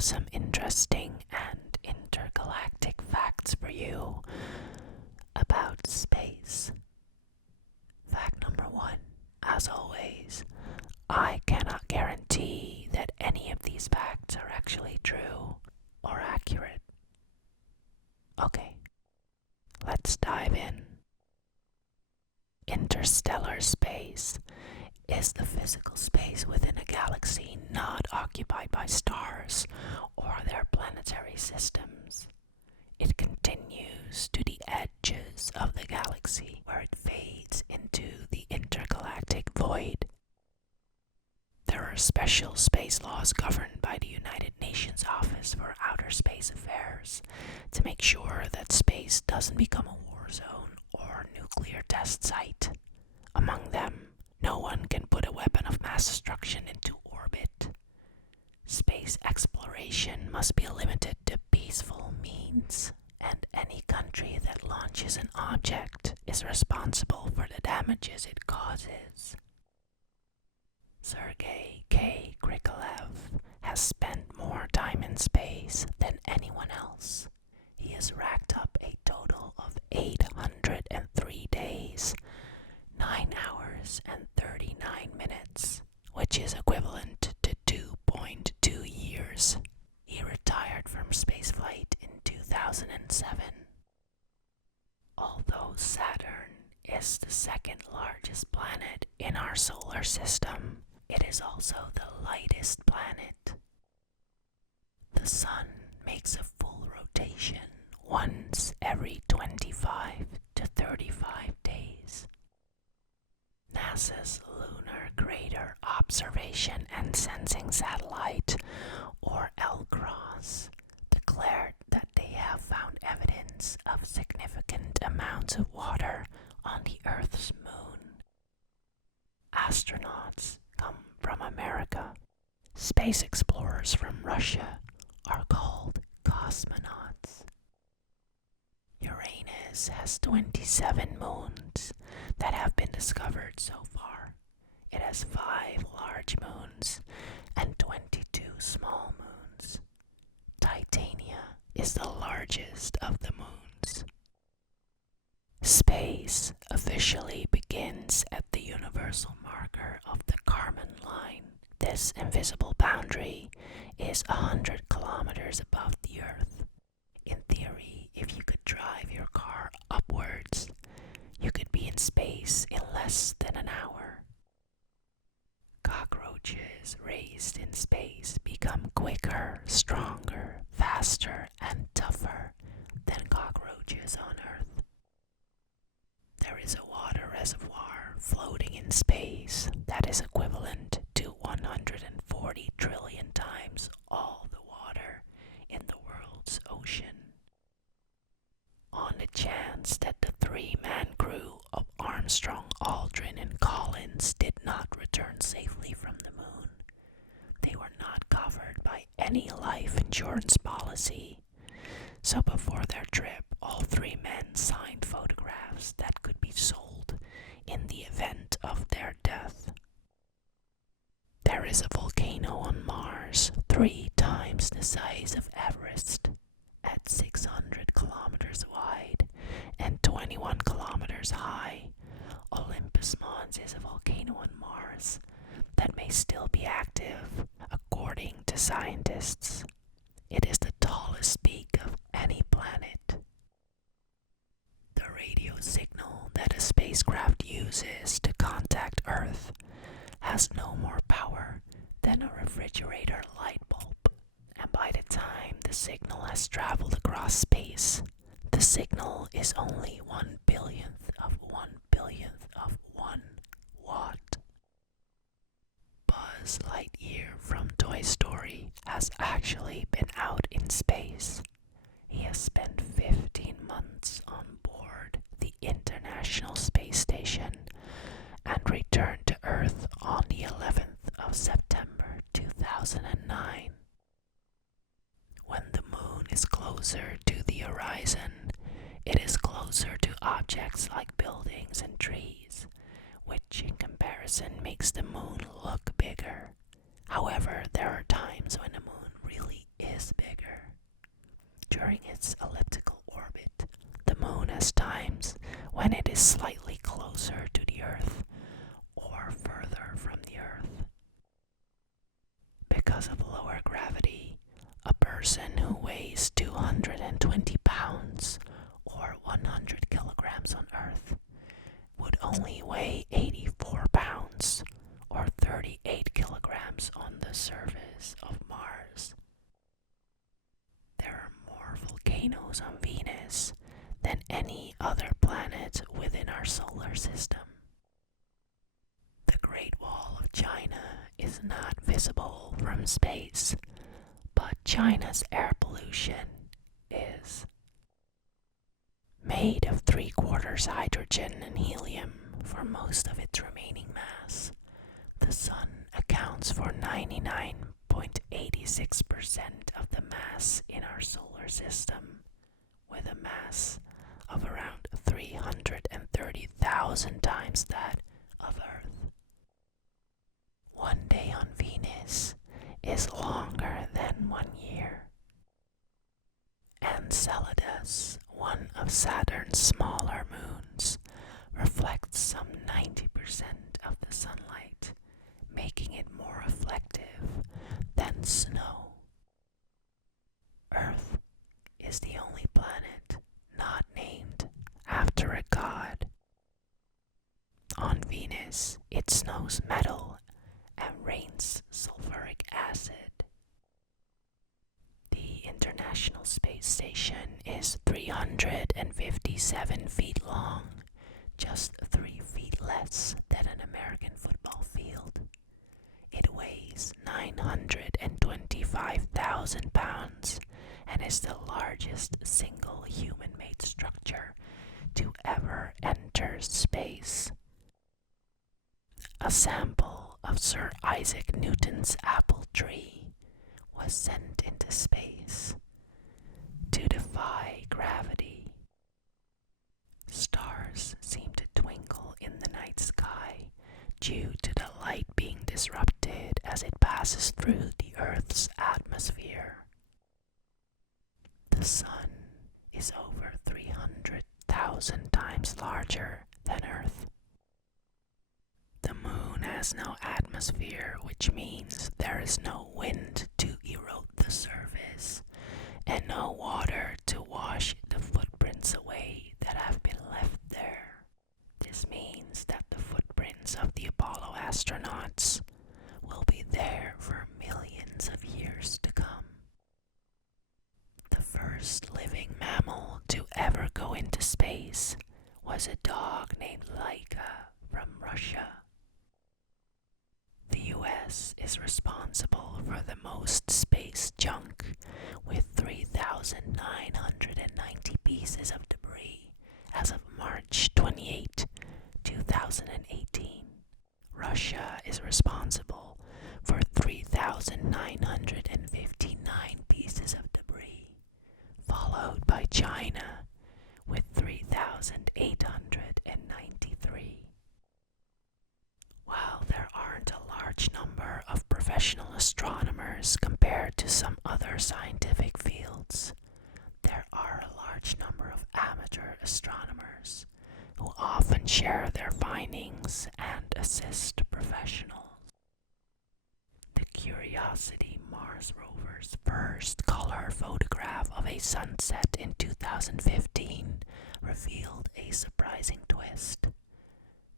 have some interesting and intergalactic facts for you about space. Fact number 1. As always, I cannot guarantee that any of these facts are actually true or accurate. Okay, let's dive in. Interstellar space is the physical space within a galaxy not occupied by stars or their planetary systems. It continues to the edges of the galaxy where it fades into the intergalactic void. There are special space laws governed by the United Nations Office for Outer Space Affairs to make sure that space doesn't become a war zone or nuclear test site. Among them, no one can put a weapon of mass destruction into orbit. Space exploration must be limited to peaceful means, and any country that launches an object is responsible for the damages it causes. Sergei K. Krikalev has spent more time in space than anyone else. He has racked up a total of 803 days, 9 hours and 39 minutes, which is equivalent to 2.2 years. He retired from spaceflight in 2007. Although Saturn is the second largest planet in our solar system, it is also the lightest planet. The Sun makes a full rotation once every 25 to 35 days. NASA's Lunar Crater Observation and Sensing Satellite, or LCROSS, declared that they have found evidence of significant amounts of water on the Earth's moon. Astronauts come from America. Space explorers from Russia are called cosmonauts. Uranus has 27 moons that have been discovered so far. It has 5 large moons and 22 small moons. Titania is the largest of the moons. Space officially begins at the universal marker of the Kármán line. This invisible boundary is 100 kilometers above the Earth. In theory, if you could drive your car upwards, you could be in space in less than an hour. Cockroaches raised in space become quicker, stronger, faster, and tougher than cockroaches on Earth. There is a water reservoir floating in space that is equivalent to 140 trillion times all the water in the world's ocean. On the chance that the 3-man crew of Armstrong, Aldrin, and Collins did not return safely from the moon, they were not covered by any life insurance policy. So before their trip, all 3 men signed photographs that could be sold in the event of their death. There is a volcano on Mars 3 times the size of Everest, at 600 kilometers wide and 21 kilometers high. Olympus Mons is a volcano on Mars that may still be active, according to scientists. It is the tallest peak of any planet. The radio signal that a spacecraft uses to contact Earth has no more power than a refrigerator light bulb. And by the time the signal has traveled across space, the signal is only 1/billionth of 1/billionth of 1 watt. Buzz Lightyear from Toy Story has actually been out in space. He has spent 15 months on board the International Space Station and returned to Earth on the 11th of September 2009. When the moon is closer to the horizon, it is closer to objects like buildings and trees, which in comparison makes the moon look bigger. However, there are times when the moon really is because of lower gravity, a person who weighs 220 pounds or 100 kilograms on Earth would only weigh 84 pounds or 38 kilograms on the surface of Mars. There are more volcanoes on Venus than any other planet within our solar system. The Great Wall of China is not visible from space, but China's air pollution is. Made of 3/4 hydrogen and helium for most of its remaining mass, the Sun accounts for 99.86% of the mass in our solar system, with a mass of around 330,000 times that of Earth. One day on Venus is longer than 1 year. Enceladus, one of Saturn's smaller moons, reflects some 90% of the sunlight, making it more reflective than snow. Earth is the only planet not named after a god. On Venus, it snows metal and rains sulfuric acid. The International Space Station is 357 feet long, just 3 feet less than an American football field. It weighs 925,000 pounds and is the largest single human-made structure to ever enter space. A sample of Sir Isaac Newton's apple tree was sent into space to defy gravity. Stars seem to twinkle in the night sky due to the light being disrupted as it passes through the Earth's atmosphere. The Sun is over 300,000 times larger than Earth. The Moon has no atmosphere, which means there is no wind to erode the surface and no water to wash the footprints away that have been left there. This means that the footprints of the Apollo astronauts will be there for millions of years to come. The first living mammal to ever go into space was a dog named Laika from Russia. The US is responsible for the most space junk, with 3,990 pieces of debris as of March 28, 2018. Russia is responsible for 3,959 pieces of debris, followed by China with 3,893. While there aren't a large number of professional astronomers compared to some other scientific fields, there are a large number of amateur astronomers who often share their findings and assist professionals. The Curiosity Mars rover's first color photograph of a sunset in 2015 revealed a surprising twist.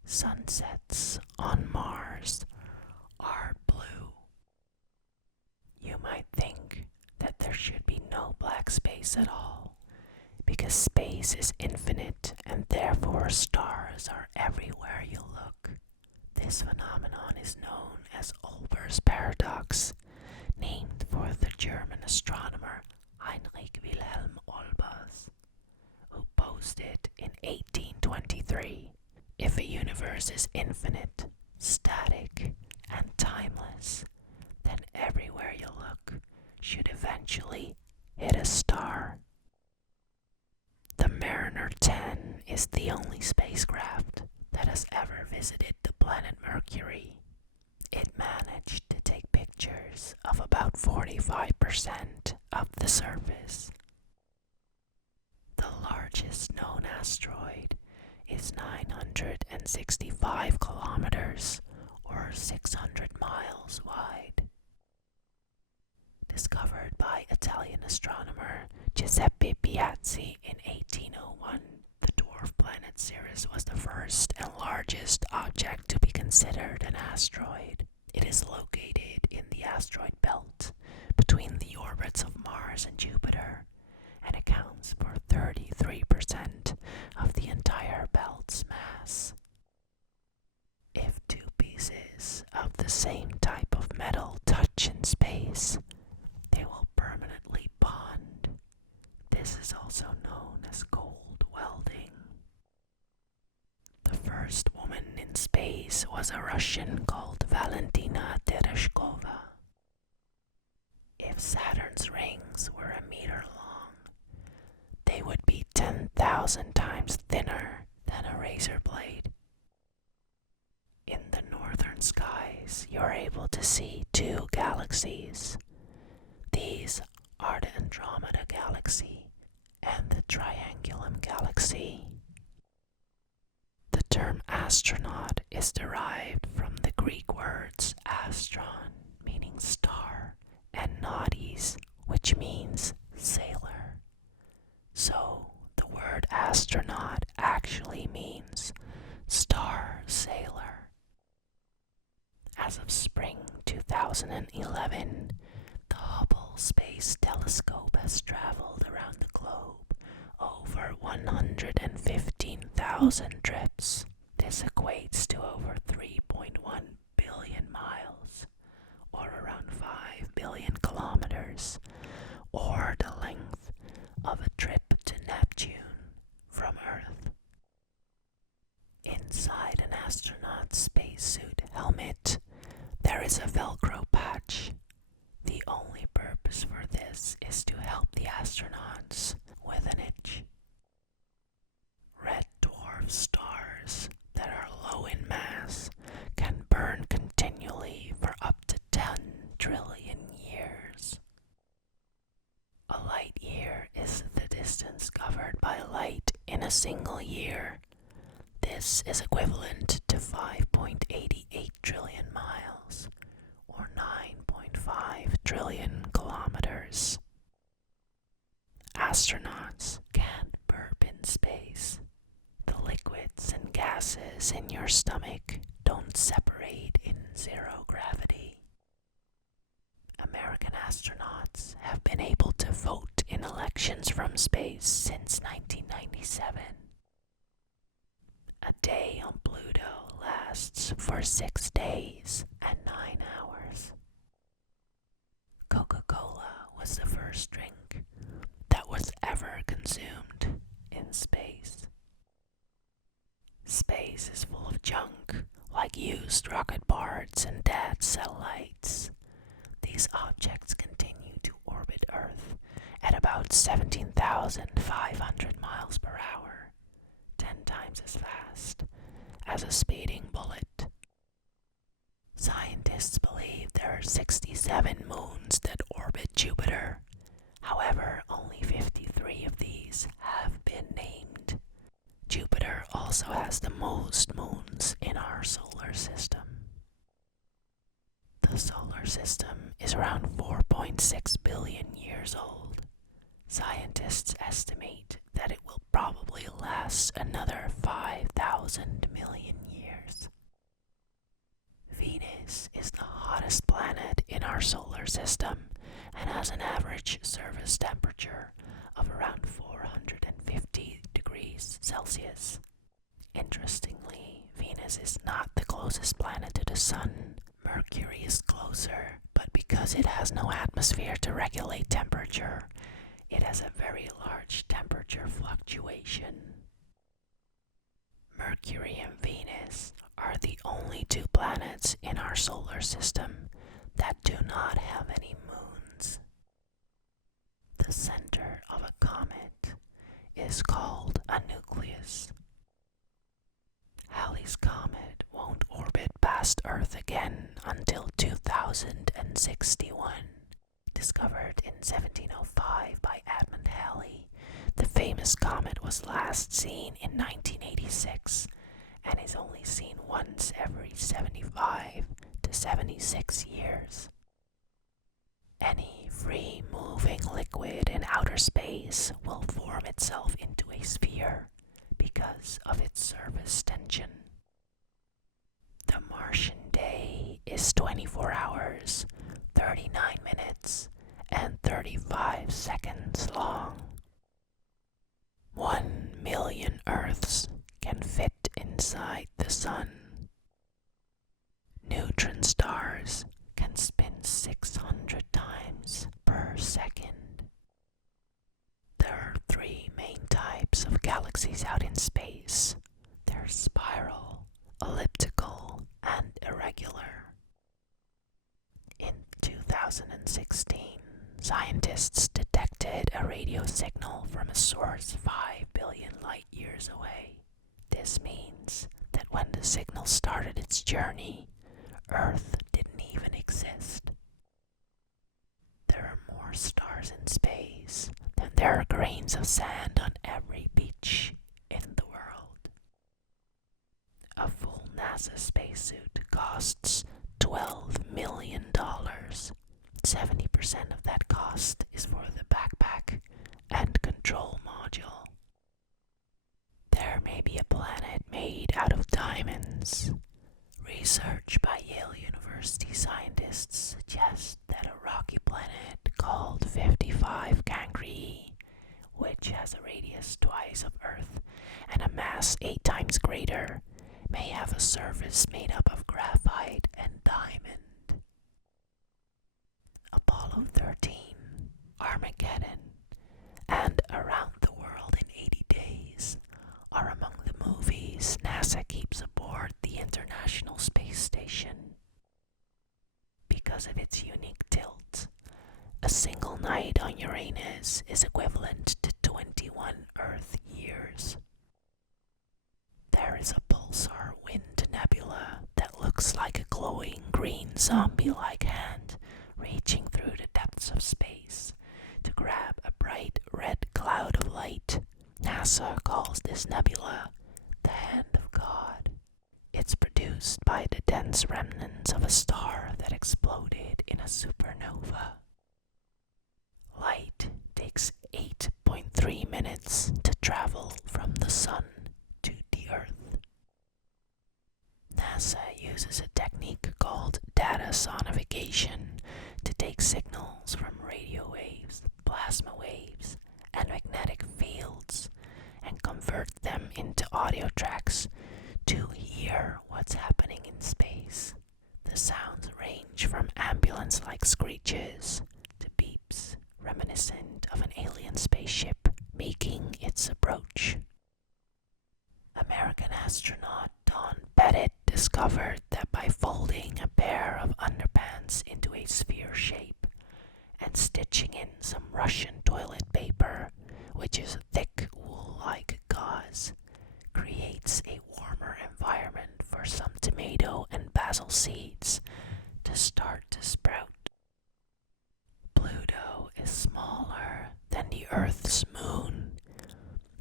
Sunsets on Mars are blue. You might think that there should be no black space at all, because space is infinite and therefore stars are everywhere you look. This phenomenon is known as Olber's paradox, named for the German astronomer Heinrich Wilhelm Olbers, who posed it in 1823. If a universe is infinite, static, and timeless, then everywhere you look should eventually hit a star. The Mariner 10 is the only spacecraft that has ever visited the planet Mercury. It managed to take pictures of about 45% of the surface. The largest known asteroid is 965 kilometers or 600 miles wide. Discovered by Italian astronomer Giuseppe Piazzi in 1801, the dwarf planet Ceres was the first and largest object to be considered an asteroid. It is located in the asteroid belt between the orbits of Mars and Jupiter and accounts for 33% of the entire belt's mass. If two pieces of the same type of metal touch in space, they will permanently bond. This is also known as cold welding. The first woman in space was a Russian called Valentina Tereshkova. If Saturn's rings were a meter long, they would be 10,000 times thinner than a razor blade. In the northern skies, you're able to see two galaxies. These are the Andromeda Galaxy and the Triangulum Galaxy. The term astronaut is derived from the Greek words astron, meaning star, and nautis, which means sailor. So the word astronaut actually means star sailor. As of spring 2011, the Hubble Space Telescope has traveled around the globe over 115,000 trips. This equates to over 3.1 billion miles, or around 5 billion kilometers, or the length of a trip to Neptune from Earth. Inside an astronaut's spacesuit helmet, there is a Velcro patch. The only purpose for this is to help the astronauts with an itch. Red dwarf stars that are low in mass can burn continually for up to 10 trillion years. A light year is the distance covered by light in a single year. This is equivalent to 5.88 trillion miles, or 9.5 trillion kilometers. Astronauts can't burp in space. The liquids and gases in your stomach don't separate in zero gravity. American astronauts have been able to vote in elections from space since 1997. A day on Pluto lasts for 6 days and 9 hours. Coca-Cola was the first drink that was ever consumed in space. Space is full of junk, like used rocket parts and dead satellites. These objects continue to orbit Earth at about 17,500 miles per hour, 10 times as fast as a speeding bullet. Scientists believe there are 67 moons that orbit Jupiter. However, only 53 of these have been named. Jupiter also has the most moons in our solar system. The solar system is around 4.6 billion years old. Scientists estimate that it will probably last another 5,000 million years. Venus is the hottest planet in our solar system and has an average surface temperature of around 450 degrees Celsius. Interestingly, Venus is not the closest planet to the Sun. Mercury is closer, but because it has no atmosphere to regulate temperature, it has a very large temperature fluctuation. Mercury and Venus are the only two planets in our solar system that do not have any moons. The center of a comet is called a nucleus. Halley's Comet won't orbit past Earth again until 2061. Discovered in 1705 by Edmund Halley, the famous comet was last seen in 1986 and is only seen once every 75 to 76 years. Any free-moving liquid in outer space will form itself into a sphere because of its surface tension. The Martian day is 24 hours, 39 minutes, and 35 seconds long. 1 million Earths can fit inside the sun. Neutron stars can spin 600 times per second. There are 3 main types of galaxies out in space. They're spiral, elliptical, and irregular. In 2016, scientists detected a radio signal from a source 5 billion light years away. This means that when the signal started its journey, Earth didn't even exist. There are more stars in space than there are grains of sand on every beach in the world. A full NASA spacesuit costs $12 million. 70% of that cost is for the backpack and control module. There may be a planet made out of diamonds. Research by Yale University scientists suggests that a rocky planet called 55 Cancri, which has a radius twice of Earth and a mass 8 times greater, may have a surface made up of graphite and diamond. Apollo 13, Armageddon, and Around the World in 80 Days are among the movies NASA keeps aboard the International Space Station. Because of its unique tilt, a single night on Uranus is equivalent to 21 Earth years. There is a pulsar wind nebula that looks like a glowing green zombie-like hand reaching through the depths of space to grab a bright red cloud of light. NASA calls this nebula the Hand of God. It's produced by the dense remnants of a star that exploded in a supernova. Light takes 8.3 minutes to travel from the Sun to the Earth. NASA uses a technique called data sonification to take signals from radio waves, plasma waves, and magnetic fields and convert them into audio tracks to hear what's happening in space. The sounds range from ambulance-like screeches to beeps reminiscent of an alien spaceship making its approach. American astronaut Don Pettit discovered that by folding a pair of underpants into a sphere shape and stitching in some Russian toilet paper, which is thick wool-like gauze, creates a warmer environment for some tomato and basil seeds to start to sprout. Pluto is smaller than the Earth's moon.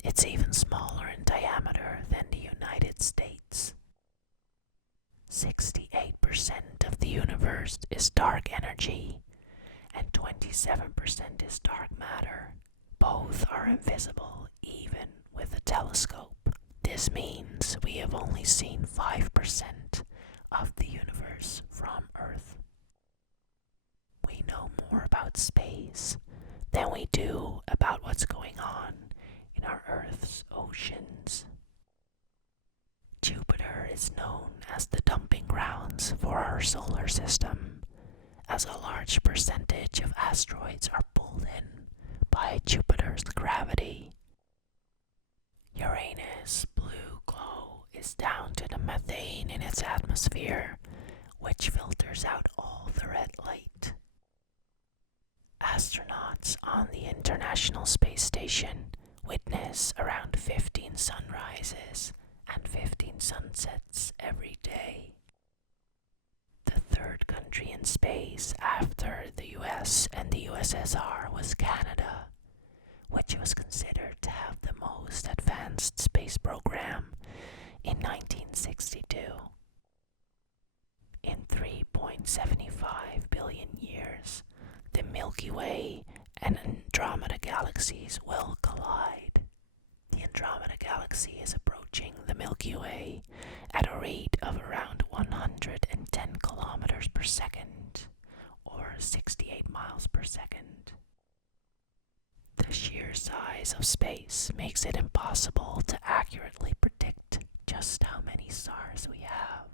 It's even smaller in diameter than the United States. 68% of the universe is dark energy, and 27% is dark matter. Both are invisible even with a telescope. This means we have only seen 5% of the universe from Earth. We know more about space than we do about what's going on in our Earth's oceans. Jupiter is known as the dumping grounds for our solar system, as a large percentage of asteroids are pulled in by Jupiter's gravity. Uranus' blue glow is down to the methane in its atmosphere, which filters out all the red light. Astronauts on the International Space Station witness around 15 sunrises and 15 sunsets every day. The third country in space after the US and the USSR was Canada, which was considered to have the most advanced space program in 1962. In 3.75 billion years, the Milky Way and Andromeda galaxies will collide. The Andromeda galaxy is approaching the Milky Way at a rate of around 110 kilometers per second, or 68 miles per second. The sheer size of space makes it impossible to accurately predict just how many stars we have.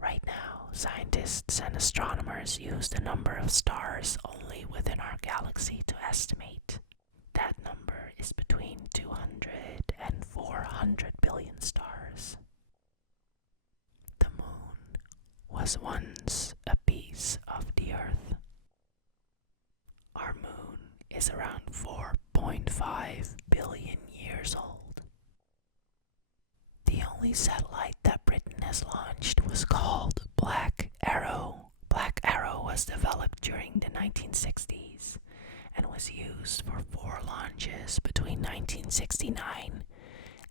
Right now, scientists and astronomers use the number of stars only within our galaxy to estimate. That number is between 200 and 400 billion stars. The moon was once a piece of the Earth. Our moon is around 4.5 billion years old. The only satellite that Britain has launched was called Black Arrow. Black Arrow was developed during the 1960s and was used for 4 launches between 1969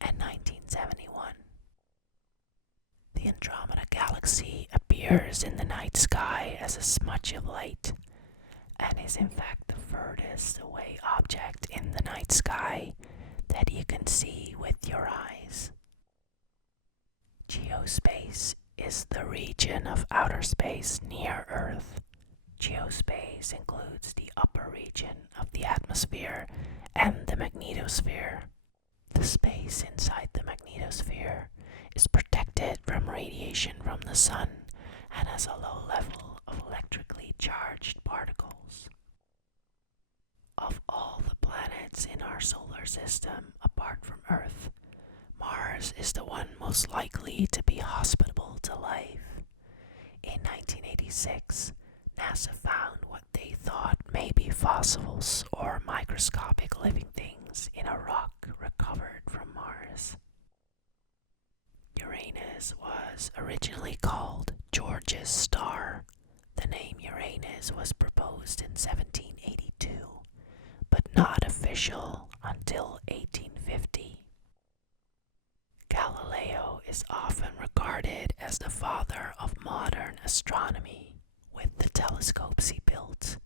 and 1971. The Andromeda galaxy appears in the night sky as a smudge of light and is in fact the furthest away object in the night sky that you can see with your eyes. Geospace is the region of outer space near Earth. Geospace includes the upper region of the atmosphere and the magnetosphere. The space inside the magnetosphere is protected from radiation from the sun and has a low level of electrically charged particles. Of all the planets in our solar system, apart from Earth, Mars is the one most likely to be hospitable to life. In 1986, NASA found what they thought may be fossils or microscopic living things in a rock recovered from Mars. Uranus was originally called George's star. The name Uranus was proposed in 1782, but not official until 1850. Galileo is often regarded as the father of modern astronomy. With the telescopes he built,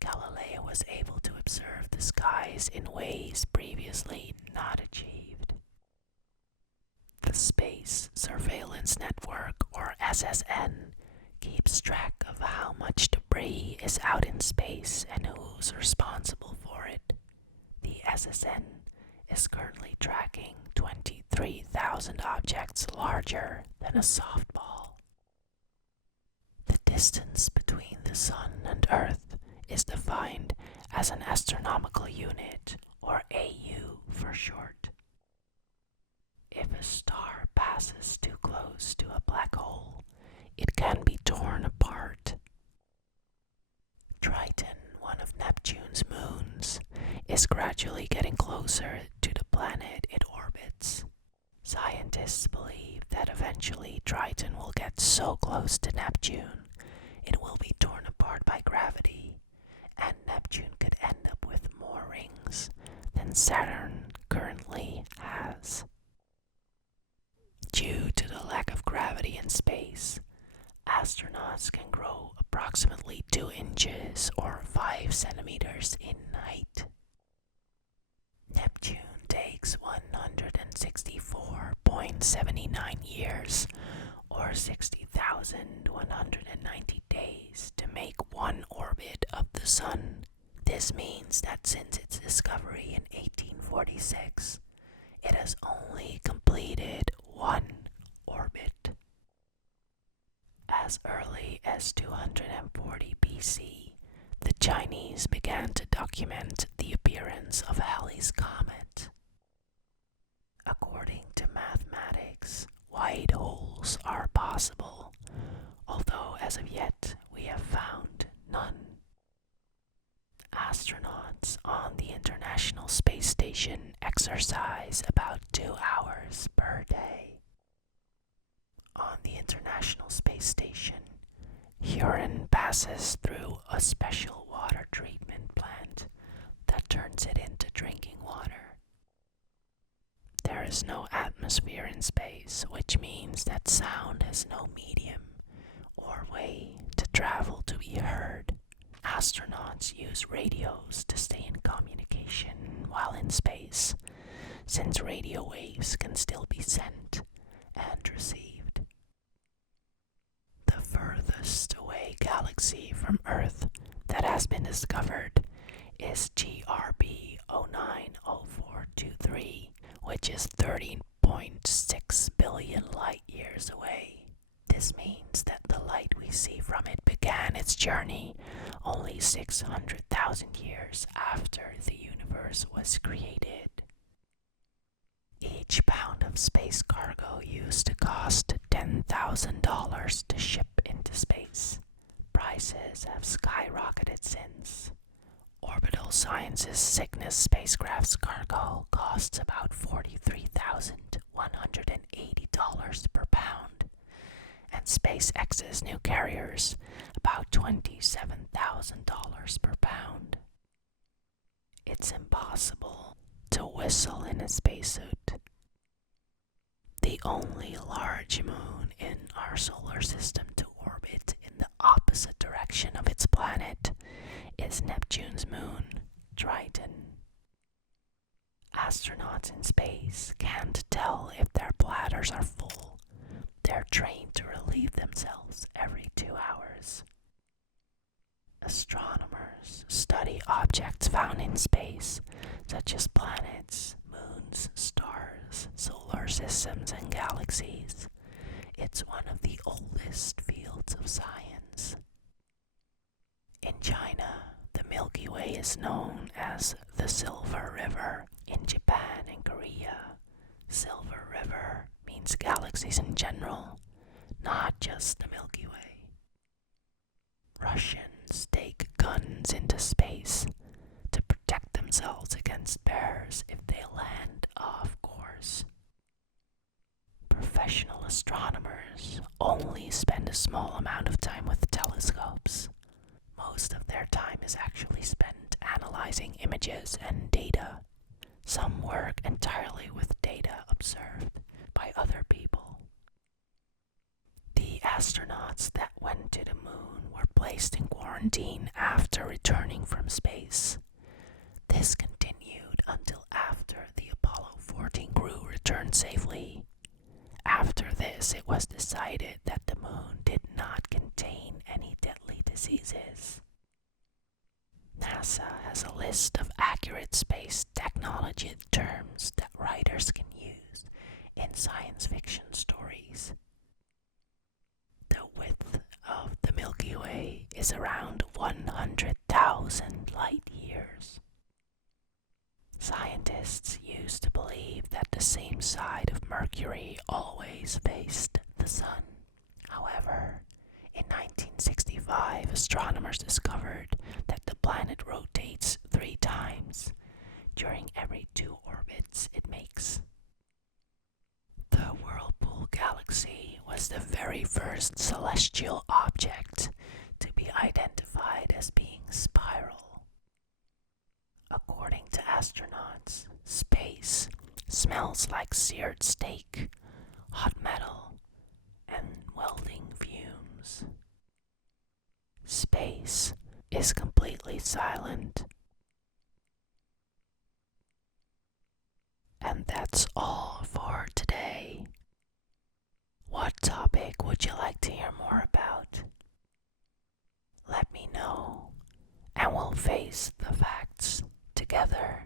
Galileo was able to observe the skies in ways previously not achieved. The Space Surveillance Network, or SSN, keeps track of how much debris is out in space and who's responsible for it. The SSN is currently tracking 23,000 objects larger than a softball. The distance between the Sun and Earth is defined as an astronomical unit, or AU for short. If a star passes too close to a black hole, it can be torn apart. Triton, one of Neptune's moons, is gradually getting closer to the planet it orbits. Scientists believe that eventually Triton will get so close to Neptune it will be torn apart by gravity, and Neptune could end up with more rings than Saturn currently has. Due to the lack of gravity in space, astronauts can grow approximately 2 inches or 5 centimeters in height. Neptune takes 164.79 years or 60,190 days to make one orbit of the Sun. This means that since its discovery in 1846, it has only completed one orbit. As early as 240 BC, the Chinese began to document the appearance of Halley's Comet. According to mathematics, white holes are possible, although as of yet we have found none. Astronauts on the International Space Station exercise about 2 hours per day. On the International Space Station, urine passes through a special water treatment plant that turns it into drinking water. There is no atmosphere in space, which means that sound has no medium or way to travel to be heard. Astronauts astronauts use radios to stay in communication while in space, since radio waves can still be sent and received. The furthest away galaxy from Earth that has been discovered is GRB 090423, which is 13.6 billion light years away. This means that the light we see from it began its journey only 600,000 years after the universe was created. Each pound of space cargo used to cost $10,000 to ship into space. Prices have skyrocketed since. Orbital Science's Cygnus spacecraft's cargo costs about $43,180 per pound, and SpaceX's new carriers about $27,000 per pound. It's impossible to whistle in a spacesuit. The only large moon in our solar system to orbit in the opposite direction of its planet is Neptune's moon, Triton. Astronauts in space can't tell if their bladders are full. They're trained to relieve themselves every 2 hours. Astronomers study objects found in space, such as planets, moons, stars, solar systems, and galaxies. It's one of the oldest fields of science. In China, the Milky Way is known as the Silver River. In Japan and Korea, Silver River means galaxies in general, not just the Milky Way. Russians take guns into space to protect themselves against bears if they land off course. Professional astronomers only spend a small amount of time with telescopes. Most of their time is actually spent analyzing images and data. Some work entirely with data observed by other people. The astronauts that went to the moon were placed in quarantine after returning from space. This continued until after the Apollo 14 crew returned safely. After this, it was decided that the moon did not contain any deadly diseases. NASA has a list of accurate space technology terms that writers can use in science fiction stories. The width of the Milky Way is around 100,000 light years. Scientists used to believe that the same side of Mercury always faced the sun. However, in 1965, astronomers discovered that the planet rotates 3 times during every 2 orbits it makes. The Whirlpool Galaxy was the very first celestial object to be identified as being spiral. According to astronauts, space smells like seared steak, hot metal, and welding fumes. Space is completely silent. And that's all for today. What topic would you like to hear more about? Let me know, and we'll face the facts together.